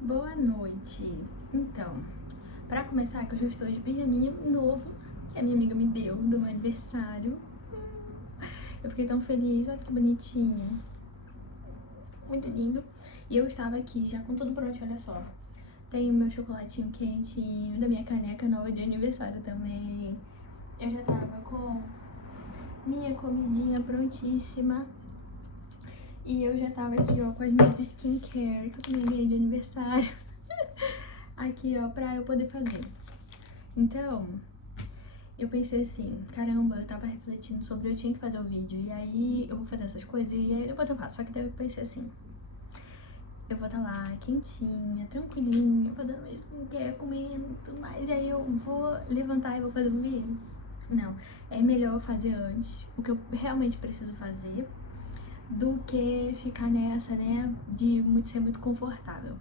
Boa noite. Então, pra começar, que eu já estou de pijaminha novo que a minha amiga me deu do meu aniversário. Eu fiquei tão feliz, olha que bonitinho. Muito lindo. E eu estava aqui já com tudo pronto, olha só. Tem o meu chocolatinho quentinho, da minha caneca nova de aniversário também. Eu já tava com minha comidinha prontíssima. E eu já tava aqui, ó, com as minhas skincare que eu também ganhei de aniversário. Aqui, ó, pra eu poder fazer. Então, eu pensei assim, caramba, eu tava refletindo sobre eu tinha que fazer o vídeo. E aí eu vou fazer essas coisas e aí depois eu faço. Só que daí eu pensei assim, eu vou estar lá quentinha, tranquilinha, fazendo meu skincare, comendo e tudo mais. E aí eu vou levantar e vou fazer um vídeo. Não, é melhor eu fazer antes o que eu realmente preciso fazer do que ficar nessa, né, de ser muito confortável.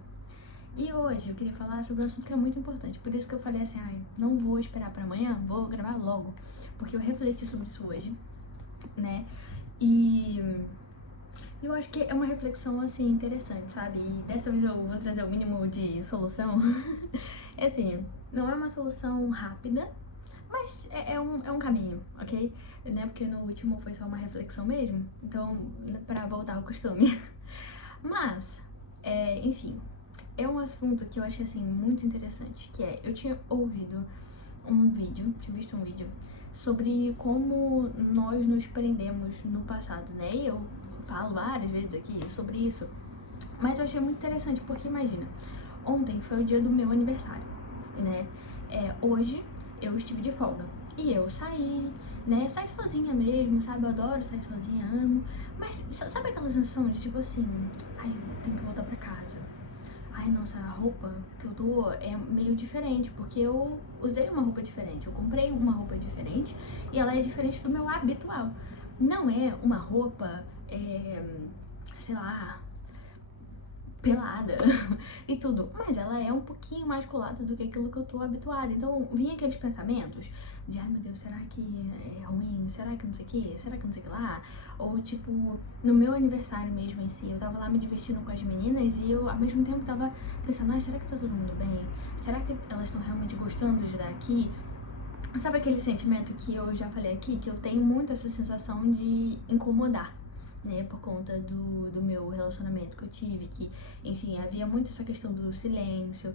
E hoje eu queria falar sobre um assunto que é muito importante. Por isso que eu falei assim, ai, não vou esperar pra amanhã, vou gravar logo. Porque eu refleti sobre isso hoje, né? E eu acho que é uma reflexão, assim, interessante, sabe? E dessa vez eu vou trazer o mínimo de solução. É assim, não é uma solução rápida, mas é um caminho, ok? Né? Porque no último foi só uma reflexão mesmo. Então, pra voltar ao costume. Mas, enfim, é um assunto que eu achei assim muito interessante, que é, eu tinha ouvido um vídeo, tinha visto um vídeo sobre como nós nos prendemos no passado, né? E eu falo várias vezes aqui sobre isso, mas eu achei muito interessante porque imagina, ontem foi o dia do meu aniversário, né? Hoje eu estive de folga e eu saí, né? Saí sozinha mesmo, sabe? Eu adoro sair sozinha, amo. Mas sabe aquela sensação de tipo assim, ai, eu tenho que voltar pra casa. Ai, nossa, a roupa que eu tô é meio diferente, porque eu usei uma roupa diferente, eu comprei uma roupa diferente e ela é diferente do meu habitual. Não é uma roupa, sei lá, pelada e tudo, mas ela é um pouquinho mais colada do que aquilo que eu tô habituada. Então, vinha aqueles pensamentos de, ai meu Deus, será que é ruim? Será que não sei o que? Será que não sei o que lá? Ou tipo, no meu aniversário mesmo em si, eu tava lá me divertindo com as meninas e eu ao mesmo tempo tava pensando, ai, será que tá todo mundo bem? Será que elas estão realmente gostando de estar aqui? Sabe aquele sentimento que eu já falei aqui, que eu tenho muito essa sensação de incomodar, né, por conta do meu relacionamento que eu tive, que, enfim, havia muito essa questão do silêncio,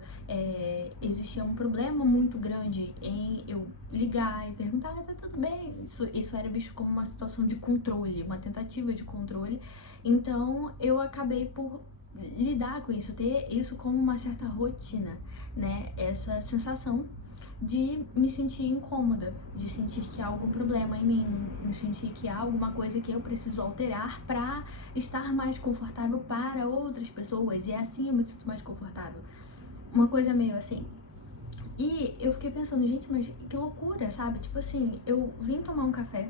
existia um problema muito grande em eu ligar e perguntar, tá tudo bem? Isso era visto como uma situação de controle, uma tentativa de controle, então eu acabei por lidar com isso, ter isso como uma certa rotina, né, essa sensação de me sentir incômoda, de sentir que há algum problema em mim, de sentir que há alguma coisa que eu preciso alterar para estar mais confortável para outras pessoas e assim eu me sinto mais confortável. Uma coisa meio assim. E eu fiquei pensando, gente, mas que loucura, sabe? Tipo assim, eu vim tomar um café,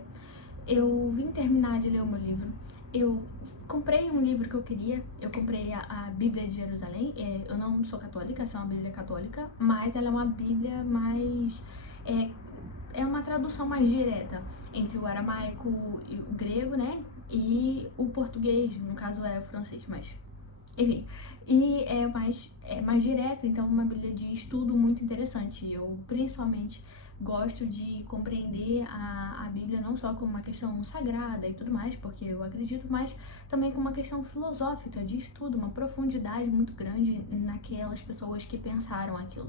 eu vim terminar de ler o meu livro, eu comprei um livro que eu queria, eu comprei a Bíblia de Jerusalém, eu não sou católica, essa é uma Bíblia católica, mas ela é uma Bíblia mais... É, é uma tradução mais direta entre o aramaico e o grego, né, e o português, no caso é o francês, mas... Enfim, e é mais direto, então uma bíblia de estudo muito interessante. Eu principalmente gosto de compreender a Bíblia não só como uma questão sagrada e tudo mais, porque eu acredito, mas também como uma questão filosófica de estudo, uma profundidade muito grande naquelas pessoas que pensaram aquilo,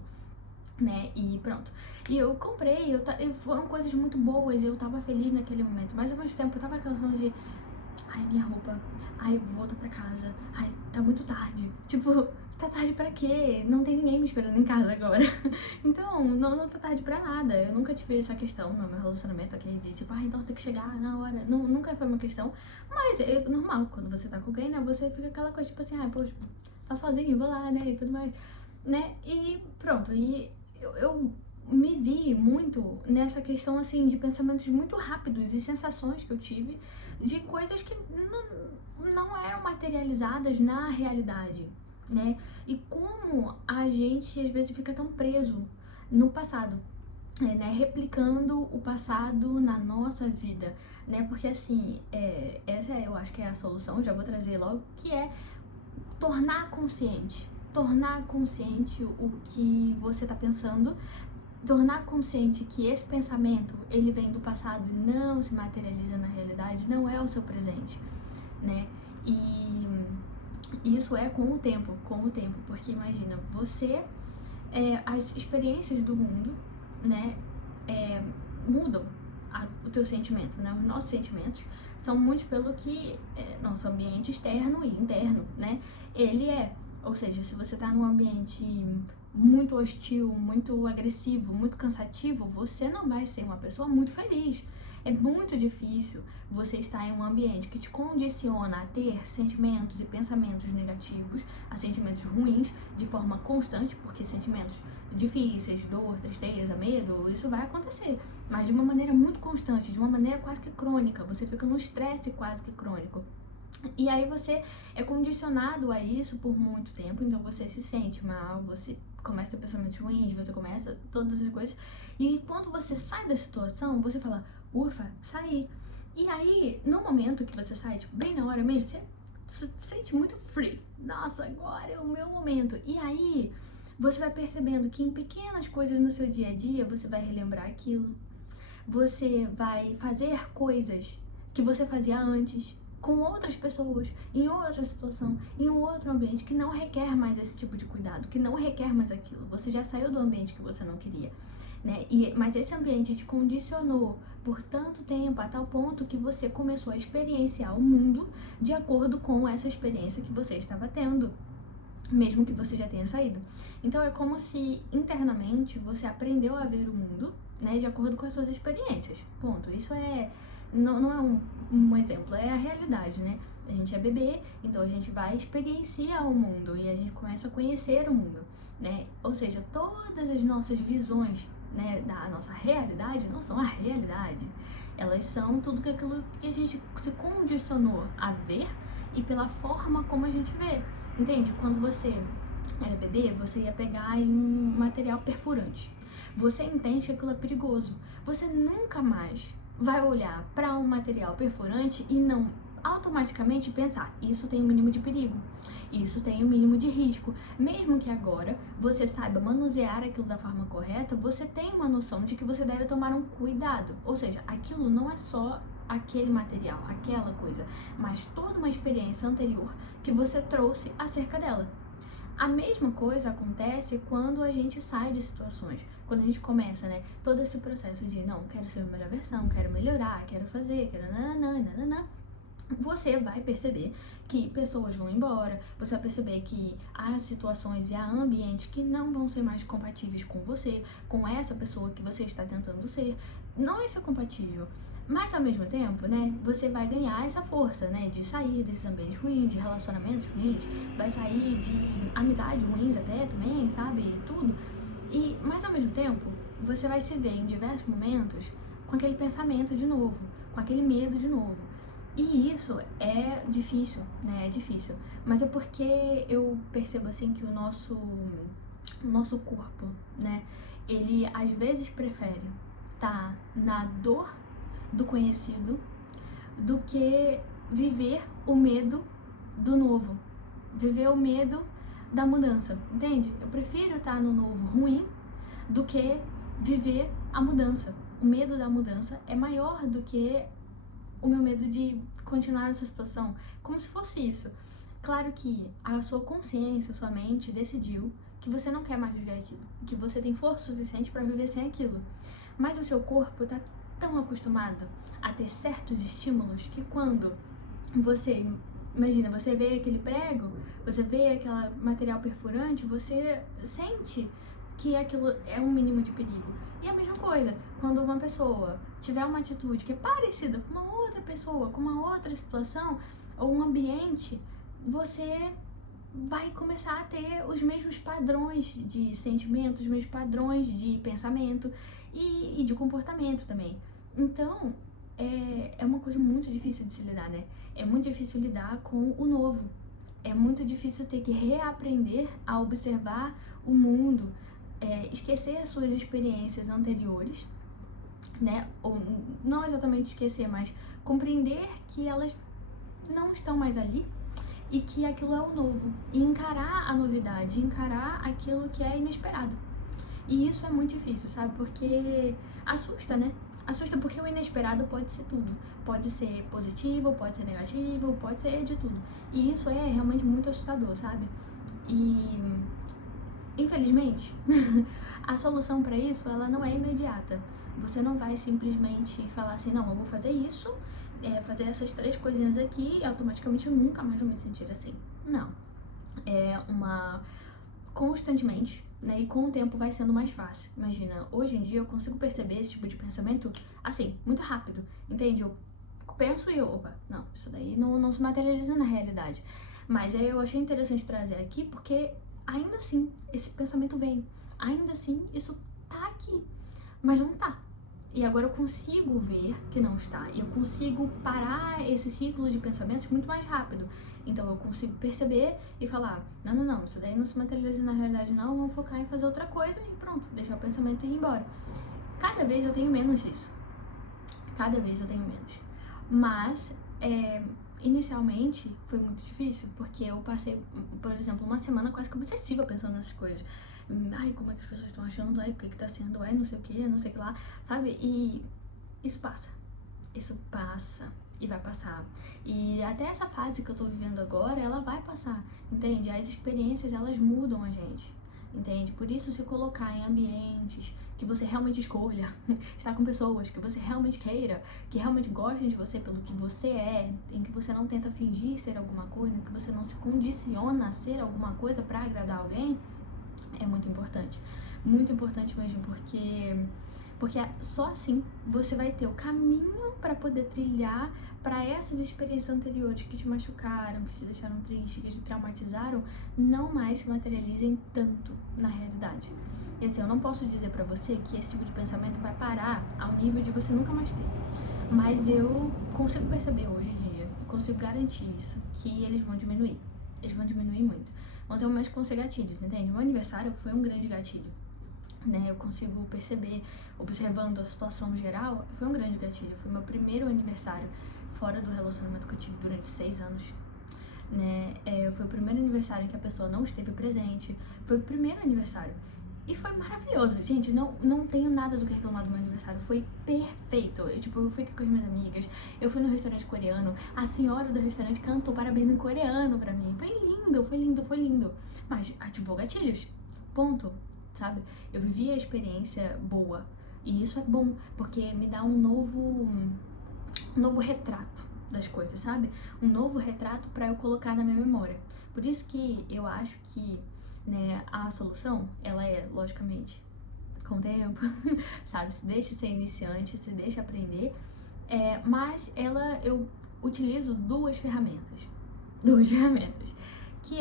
né? E pronto. E eu comprei, foram coisas muito boas, eu tava feliz naquele momento, mas ao mesmo tempo eu tava aquela sensação de ai, minha roupa, ai, eu vou voltar pra casa, ai, tá muito tarde. Tipo, tá tarde pra quê? Não tem ninguém me esperando em casa agora. Então, não tá tarde pra nada. Eu nunca tive essa questão no meu relacionamento, aquele de tipo, ai, então tem que chegar na hora. Nunca foi uma questão. Mas é normal, quando você tá com alguém, né? Você fica aquela coisa, tipo assim, ai, poxa, tá sozinho, vou lá, né? E tudo mais, né? E pronto, e eu me vi muito nessa questão, assim, de pensamentos muito rápidos e sensações que eu tive de coisas que não eram materializadas na realidade, né? E como a gente às vezes fica tão preso no passado, né? Replicando o passado na nossa vida, né? Porque assim, essa eu acho que é a solução, já vou trazer logo, que é tornar consciente, tornar consciente o que você está pensando, tornar consciente que esse pensamento, ele vem do passado e não se materializa na realidade, não é o seu presente, né? E isso é com o tempo, porque imagina, você, as experiências do mundo, né, mudam o teu sentimento, né? Os nossos sentimentos são muito pelo que nosso ambiente externo e interno, né? Ele ou seja, se você tá num ambiente muito hostil, muito agressivo, muito cansativo, você não vai ser uma pessoa muito feliz. É muito difícil você estar em um ambiente que te condiciona a ter sentimentos e pensamentos negativos, a sentimentos ruins de forma constante, porque sentimentos difíceis, dor, tristeza, medo, isso vai acontecer, mas de uma maneira muito constante, de uma maneira quase que crônica, você fica num estresse quase que crônico. E aí você é condicionado a isso por muito tempo, então você se sente mal, você começa a ter pensamentos ruins, você começa todas as coisas. E quando você sai da situação, você fala, ufa, saí. E aí, no momento que você sai, tipo, bem na hora mesmo, você se sente muito free. Nossa, agora é o meu momento. E aí, você vai percebendo que em pequenas coisas no seu dia a dia, você vai relembrar aquilo. Você vai fazer coisas que você fazia antes, com outras pessoas, em outra situação, em um outro ambiente que não requer mais esse tipo de cuidado, que não requer mais aquilo. Você já saiu do ambiente que você não queria, né? Mas esse ambiente te condicionou por tanto tempo, a tal ponto que você começou a experienciar o mundo de acordo com essa experiência que você estava tendo, mesmo que você já tenha saído. Então é como se internamente você aprendeu a ver o mundo, né, de acordo com as suas experiências. Ponto. Isso não é um exemplo, é a realidade, né? A gente é bebê, então a gente vai experienciar o mundo e a gente começa a conhecer o mundo, né? Ou seja, todas as nossas visões, né, da nossa realidade não são a realidade. Elas são tudo aquilo que a gente se condicionou a ver e pela forma como a gente vê. Entende? Quando você era bebê, você ia pegar um material perfurante. Você entende que aquilo é perigoso. Você nunca mais vai olhar para um material perfurante e não automaticamente pensar, isso tem o mínimo de perigo, isso tem o mínimo de risco. Mesmo que agora você saiba manusear aquilo da forma correta, você tem uma noção de que você deve tomar um cuidado. Ou seja, aquilo não é só aquele material, aquela coisa, mas toda uma experiência anterior que você trouxe acerca dela. A mesma coisa acontece quando a gente sai de situações, quando a gente começa, né, todo esse processo de, não, quero ser a melhor versão, quero melhorar, quero fazer, quero nananã. Você vai perceber que pessoas vão embora, você vai perceber que há situações e há ambientes que não vão ser mais compatíveis com você, com essa pessoa que você está tentando ser. Não vai ser compatível. Mas ao mesmo tempo, né, você vai ganhar essa força, né, de sair desses ambientes ruins, de relacionamentos ruins, vai sair de amizades ruins até também, sabe, tudo. Mas ao mesmo tempo, você vai se ver em diversos momentos com aquele pensamento de novo, com aquele medo de novo. E isso é difícil, né, é difícil. Mas é porque eu percebo assim que o nosso corpo, né, ele às vezes prefere estar na dor do conhecido do que viver o medo do novo, viver o medo da mudança, entende? Eu prefiro estar no novo ruim do que viver a mudança. O medo da mudança é maior do que o meu medo de continuar nessa situação, como se fosse isso. Claro que a sua consciência, a sua mente decidiu que você não quer mais viver aquilo, que você tem força suficiente para viver sem aquilo, mas o seu corpo está tão acostumado a ter certos estímulos que quando você, imagina, você vê aquele prego, você vê aquele material perfurante, você sente que aquilo é um mínimo de perigo. E a mesma coisa, quando uma pessoa tiver uma atitude que é parecida com uma outra pessoa, com uma outra situação ou um ambiente, você vai começar a ter os mesmos padrões de sentimentos, os mesmos padrões de pensamento e de comportamento também. Então, é uma coisa muito difícil de se lidar, né? É muito difícil lidar com o novo. É muito difícil ter que reaprender a observar o mundo, esquecer as suas experiências anteriores, né? Ou não exatamente esquecer, mas compreender que elas não estão mais ali e que aquilo é o novo. E encarar a novidade, encarar aquilo que é inesperado. E isso é muito difícil, sabe? Porque assusta, né? Assusta porque o inesperado pode ser tudo. Pode ser positivo, pode ser negativo, pode ser de tudo. E isso é realmente muito assustador, sabe? E infelizmente, a solução para isso, ela não é imediata. Você não vai simplesmente falar assim, não, eu vou fazer isso, fazer essas 3 coisinhas aqui e automaticamente eu nunca mais vou me sentir assim. Não. É uma constantemente, né? E com o tempo vai sendo mais fácil. Imagina, hoje em dia eu consigo perceber esse tipo de pensamento assim, muito rápido, entende? Eu penso e opa, não, isso daí não se materializa na realidade. Mas aí eu achei interessante trazer aqui porque ainda assim esse pensamento vem, ainda assim isso tá aqui, mas não tá. E agora eu consigo ver que não está. E eu consigo parar esse ciclo de pensamentos muito mais rápido. Então eu consigo perceber e falar, não, isso daí não se materializa na realidade não, vamos focar em fazer outra coisa e pronto, deixar o pensamento ir embora. Cada vez eu tenho menos disso. Cada vez eu tenho menos. Mas, inicialmente foi muito difícil, porque eu passei, por exemplo, uma semana quase que obsessiva pensando nessas coisas. Ai, como é que as pessoas estão achando? Ai, o que tá sendo? Ai, não sei o que, não sei o que lá, sabe? E isso passa. Isso passa. E vai passar. E até essa fase que eu tô vivendo agora, ela vai passar, entende? As experiências, elas mudam a gente, entende? Por isso, se colocar em ambientes que você realmente escolha, estar com pessoas que você realmente queira, que realmente gostem de você pelo que você é, em que você não tenta fingir ser alguma coisa, em que você não se condiciona a ser alguma coisa pra agradar alguém, é muito importante. Muito importante mesmo, porque só assim você vai ter o caminho para poder trilhar para essas experiências anteriores que te machucaram, que te deixaram triste, que te traumatizaram, não mais se materializem tanto na realidade. E assim, eu não posso dizer para você que esse tipo de pensamento vai parar ao nível de você nunca mais ter. Mas eu consigo perceber hoje em dia, consigo garantir isso, que eles vão diminuir. Eles vão diminuir muito. Vão ter momentos que vão ser gatilhos, entende? Meu aniversário foi um grande gatilho. Né, eu consigo perceber, observando a situação geral, foi um grande gatilho. Foi meu primeiro aniversário fora do relacionamento que eu tive durante 6 anos. Né? Foi o primeiro aniversário em que a pessoa não esteve presente. Foi o primeiro aniversário. E foi maravilhoso. Gente, não tenho nada do que reclamar do meu aniversário. Foi perfeito. Eu fui aqui com as minhas amigas. Eu fui no restaurante coreano. A senhora do restaurante cantou parabéns em coreano pra mim. Foi lindo, foi lindo, foi lindo. Mas ativou gatilhos. Ponto. Sabe? Eu vivi a experiência boa. E isso é bom, porque me dá um novo retrato das coisas, sabe? Um novo retrato para eu colocar na minha memória. Por isso que eu acho que, né, a solução, ela é, logicamente, com o tempo, sabe? Se deixa ser iniciante, se deixa aprender. Mas eu utilizo duas ferramentas. Duas ferramentas. Que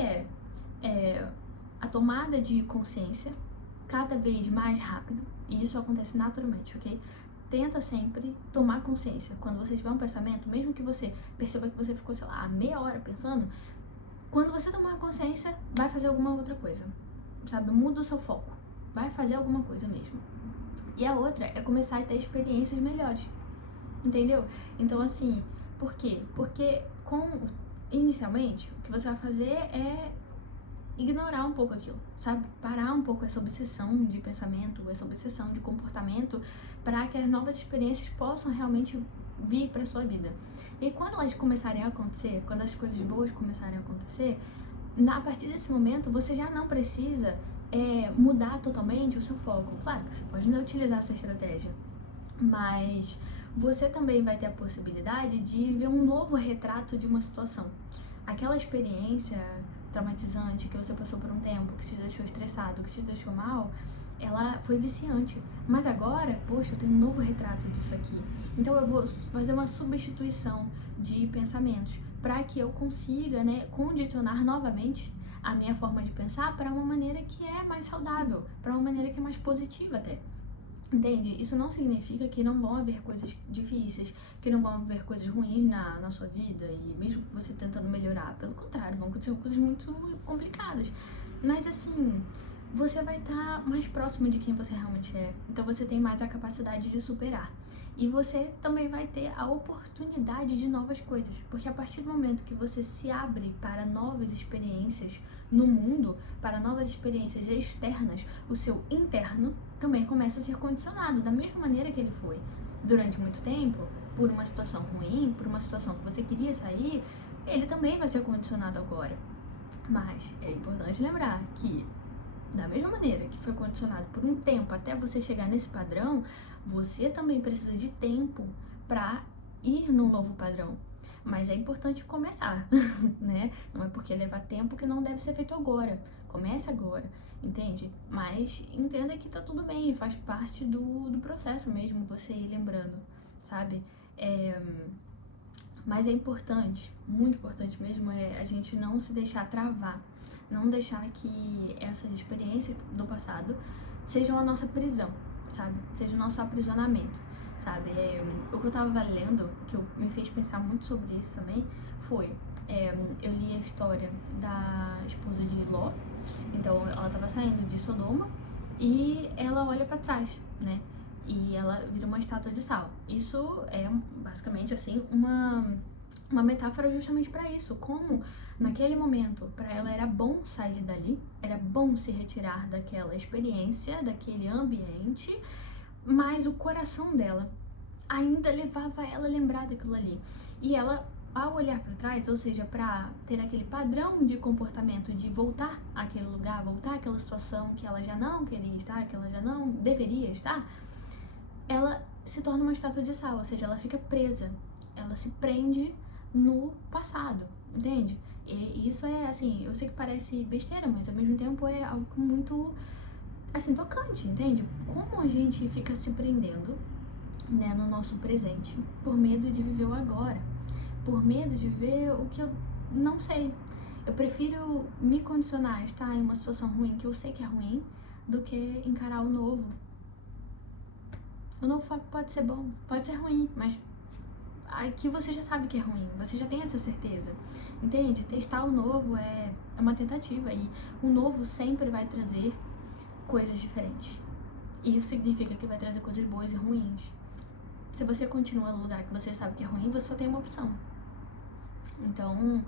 a tomada de consciência cada vez mais rápido, e isso acontece naturalmente, ok? Tenta sempre tomar consciência. Quando você tiver um pensamento, mesmo que você perceba que você ficou, sei lá, meia hora pensando, quando você tomar consciência, vai fazer alguma outra coisa, sabe? Muda o seu foco, vai fazer alguma coisa mesmo. E a outra é começar a ter experiências melhores, entendeu? Então, assim, por quê? Porque inicialmente, o que você vai fazer é ignorar um pouco aquilo, sabe? Parar um pouco essa obsessão de pensamento, essa obsessão de comportamento, para que as novas experiências possam realmente vir para sua vida. E quando elas começarem a acontecer, quando as coisas boas começarem a acontecer, a partir desse momento você já não precisa mudar totalmente o seu foco. Claro que você pode ainda utilizar essa estratégia, mas você também vai ter a possibilidade de ver um novo retrato de uma situação. Aquela experiência traumatizante que você passou por um tempo, que te deixou estressado, que te deixou mal, ela foi viciante. Mas agora, poxa, eu tenho um novo retrato disso aqui. Então eu vou fazer uma substituição de pensamentos para que eu consiga, né, condicionar novamente a minha forma de pensar para uma maneira que é mais saudável, para uma maneira que é mais positiva até. Entende? Isso não significa que não vão haver coisas difíceis, que não vão haver coisas ruins na sua vida, e mesmo você tentando melhorar, pelo contrário, vão acontecer coisas muito complicadas. Mas assim, você vai estar mais próximo de quem você realmente é, então você tem mais a capacidade de superar. E você também vai ter a oportunidade de novas coisas, porque a partir do momento que você se abre para novas experiências no mundo, para novas experiências externas, o seu interno também começa a ser condicionado da mesma maneira que ele foi durante muito tempo, por uma situação ruim, por uma situação que você queria sair, ele também vai ser condicionado agora. Mas é importante lembrar que, da mesma maneira que foi condicionado por um tempo até você chegar nesse padrão, você também precisa de tempo para ir num novo padrão. Mas é importante começar, né? Não é porque leva tempo que não deve ser feito agora. Comece agora, entende? Mas entenda que tá tudo bem, faz parte do processo mesmo, você ir lembrando, sabe? Mas é importante, muito importante mesmo, é a gente não se deixar travar, não deixar que essas experiências do passado sejam a nossa prisão, sabe? Seja o nosso aprisionamento, sabe? O que eu tava lendo, que me fez pensar muito sobre isso também, foi... eu li a história da esposa de Ló, então ela tava saindo de Sodoma e ela olha pra trás, né? E ela vira uma estátua de sal. Isso é basicamente assim uma metáfora justamente para isso, como naquele momento para ela era bom sair dali, era bom se retirar daquela experiência, daquele ambiente, mas o coração dela ainda levava ela a lembrar daquilo ali. E ela, ao olhar para trás, ou seja, para ter aquele padrão de comportamento de voltar àquele lugar, voltar àquela situação que ela já não queria estar, que ela já não deveria estar, ela se torna uma estátua de sal, ou seja, ela fica presa, ela se prende no passado, entende? E isso é, assim, eu sei que parece besteira, mas ao mesmo tempo é algo muito, assim, tocante, entende? Como a gente fica se prendendo, né, no nosso presente, por medo de viver o agora, por medo de ver o que eu não sei. Eu prefiro me condicionar a estar em uma situação ruim, que eu sei que é ruim, do que encarar o novo. O novo pode ser bom, pode ser ruim, mas aqui você já sabe que é ruim, você já tem essa certeza, entende? Testar o novo é uma tentativa e o novo sempre vai trazer coisas diferentes. E isso significa que vai trazer coisas boas e ruins. Se você continua no lugar que você sabe que é ruim, você só tem uma opção. Então,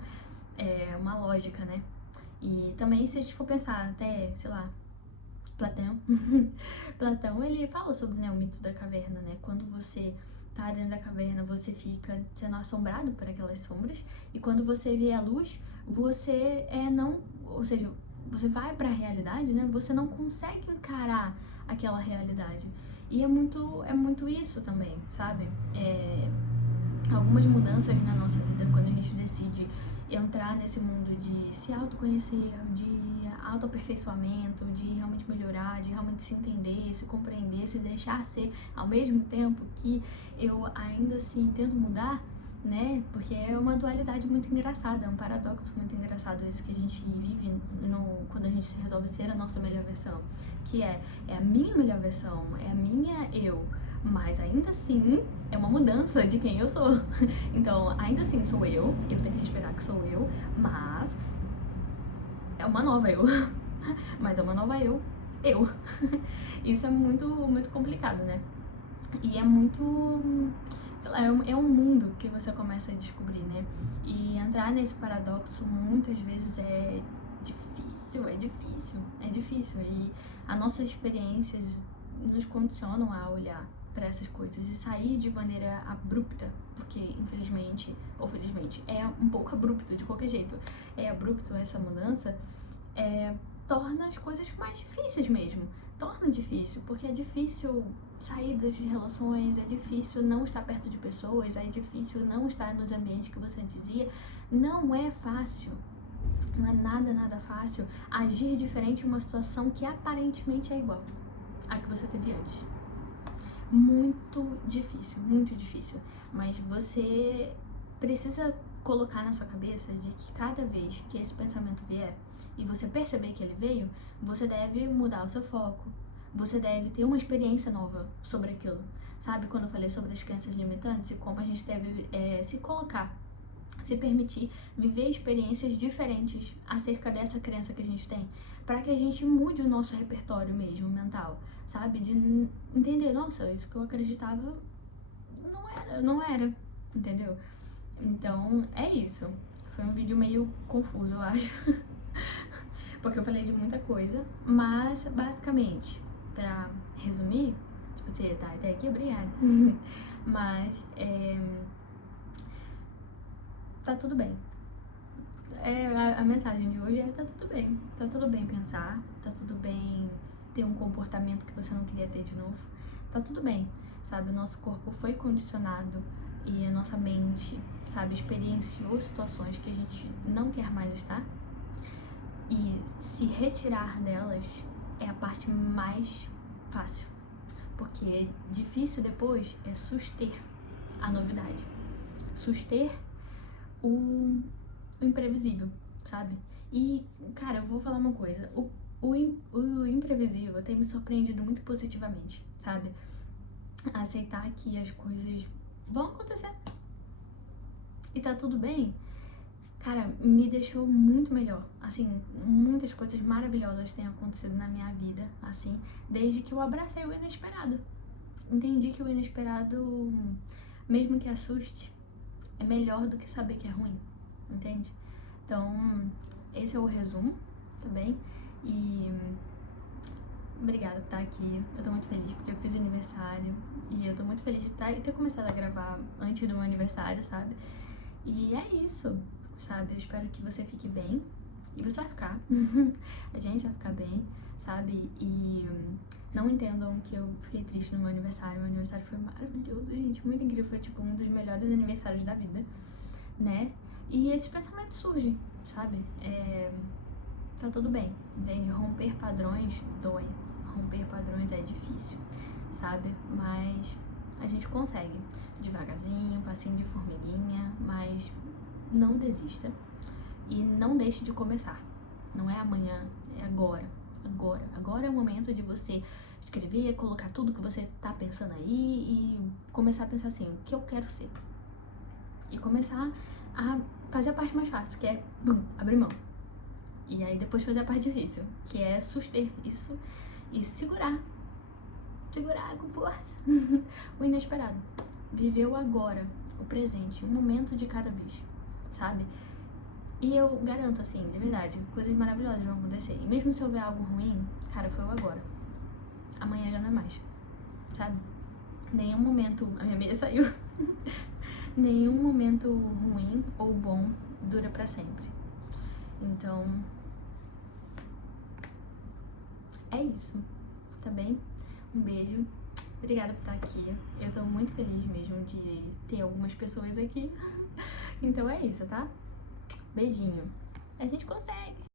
é uma lógica, né? E também, se a gente for pensar até, sei lá, Platão, Platão, ele fala sobre, né, o mito da caverna, né? Quando você tá dentro da caverna, você fica sendo assombrado por aquelas sombras, e quando você vê a luz, você não, ou seja, você vai para a realidade, né? Você não consegue encarar aquela realidade. E é muito isso também, sabe? Algumas mudanças na nossa vida, quando a gente decide entrar nesse mundo de se autoconhecer, de autoaperfeiçoamento, de realmente melhorar, de realmente se entender, se compreender, se deixar ser, ao mesmo tempo que eu ainda assim tento mudar, né? Porque é uma dualidade muito engraçada, é um paradoxo muito engraçado esse que a gente vive quando a gente se resolve ser a nossa melhor versão, que é a minha melhor versão, é a minha eu, mas ainda assim é uma mudança de quem eu sou. Então, ainda assim sou eu tenho que respeitar que sou eu, mas é uma nova eu. Mas é uma nova eu. Isso é muito, muito complicado, né? E é muito, sei lá, é um mundo que você começa a descobrir, né? E entrar nesse paradoxo muitas vezes é difícil. E as nossas experiências nos condicionam a olhar para essas coisas e sair de maneira abrupta, porque infelizmente ou felizmente é um pouco abrupto de qualquer jeito, é abrupto essa mudança, torna as coisas mais difíceis mesmo, torna difícil, porque é difícil sair das relações, é difícil não estar perto de pessoas, é difícil não estar nos ambientes que você dizia, não é fácil. Não é nada fácil agir diferente em uma situação que aparentemente é igual à que você teve antes. Muito difícil. Mas você precisa colocar na sua cabeça de que cada vez que esse pensamento vier e você perceber que ele veio, você deve mudar o seu foco. Você deve ter uma experiência nova sobre aquilo. Sabe quando eu falei sobre as crenças limitantes e como a gente deve se colocar, se permitir viver experiências diferentes acerca dessa crença que a gente tem, para que a gente mude o nosso repertório mesmo mental, sabe? De entender, nossa, isso que eu acreditava não era, entendeu? Então, é isso. Foi um vídeo meio confuso, eu acho. Porque eu falei de muita coisa, mas basicamente, pra resumir, se você tá até aqui, obrigada. Mas, tá tudo bem. A mensagem de hoje é: tá tudo bem. Tá tudo bem pensar, tá tudo bem ter um comportamento que você não queria ter de novo. Tá tudo bem, sabe? O nosso corpo foi condicionado e a nossa mente, sabe, experienciou situações que a gente não quer mais estar. E se retirar delas é a parte mais fácil, porque difícil depois é suster a novidade, suster o imprevisível, sabe? E, cara, eu vou falar uma coisa, o imprevisível tem me surpreendido muito positivamente, sabe? Aceitar que as coisas vão acontecer e tá tudo bem, cara, me deixou muito melhor. Assim, muitas coisas maravilhosas têm acontecido na minha vida, assim, desde que eu abracei o inesperado. Entendi que o inesperado, mesmo que assuste, é melhor do que saber que é ruim, entende? Então, esse é o resumo, tá bem? E obrigada por estar aqui. Eu tô muito feliz porque eu fiz aniversário e eu tô muito feliz de ter começado a gravar antes do meu aniversário, sabe? E é isso, sabe? Eu espero que você fique bem. E você vai ficar. A gente vai ficar bem, sabe? E não entendam que eu fiquei triste no meu aniversário. Meu aniversário foi maravilhoso, gente. Muito incrível. Foi, tipo, um dos melhores aniversários da vida, né? E esses pensamentos surgem, sabe? Tá tudo bem, entende? Romper padrões dói. Romper padrões é difícil, sabe? Mas a gente consegue. Devagarzinho, passinho de formiguinha, mas não desista e não deixe de começar. Não é amanhã, é agora. Agora é o momento de você escrever, colocar tudo que você tá pensando aí e começar a pensar assim: o que eu quero ser? E começar a fazer a parte mais fácil, que é abrir mão. E aí depois fazer a parte difícil, que é suster isso e segurar com força o inesperado. Viver o agora, o presente, um momento de cada vez, sabe? E eu garanto, assim, de verdade, coisas maravilhosas vão acontecer. E mesmo se houver algo ruim, cara, foi o agora. Amanhã já não é mais, sabe? Nenhum momento... A minha meia saiu. Nenhum momento ruim ou bom dura pra sempre. Então... é isso, tá bem? Um beijo. Obrigada por estar aqui. Eu tô muito feliz mesmo de ter algumas pessoas aqui. Então é isso, tá? Beijinho. A gente consegue!